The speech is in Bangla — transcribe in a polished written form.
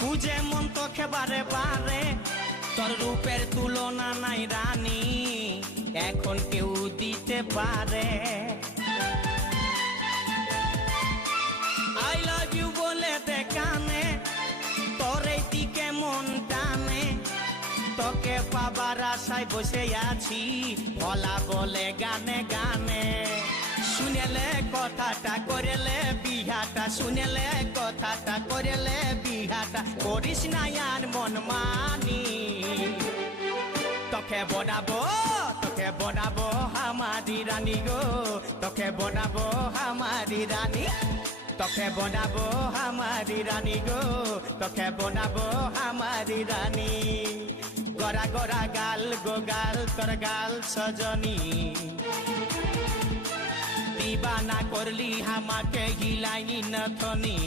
খুঁজে মন তোকে বারে বারে, তোর রূপের তুলনা নাই রানী, এখন কেউ দিতে পারে। আই লাভ ইউ বলে দে কানে, তোর এই দিকে মন টানে, তোকে পাবার আশায় বসে আছি, ভোলা বলে গানে গানে। শুনেলে কথাটা করেলে বিহাটা, শুনেলে কথাটা করেলে বিহাটা, করিস না আর মন মানি। তোকে বনাবো আমারি রানী গো, তোকে বনাবো আমারি রানী, তোকে বনাবো আমারি রানী গো, তোকে বনাবো আমারি রানী। গড়া গড়া গাল গো গাল, তোর গাল সজনী, দিবানা করলি আমাকে হিলাইনি নথনি।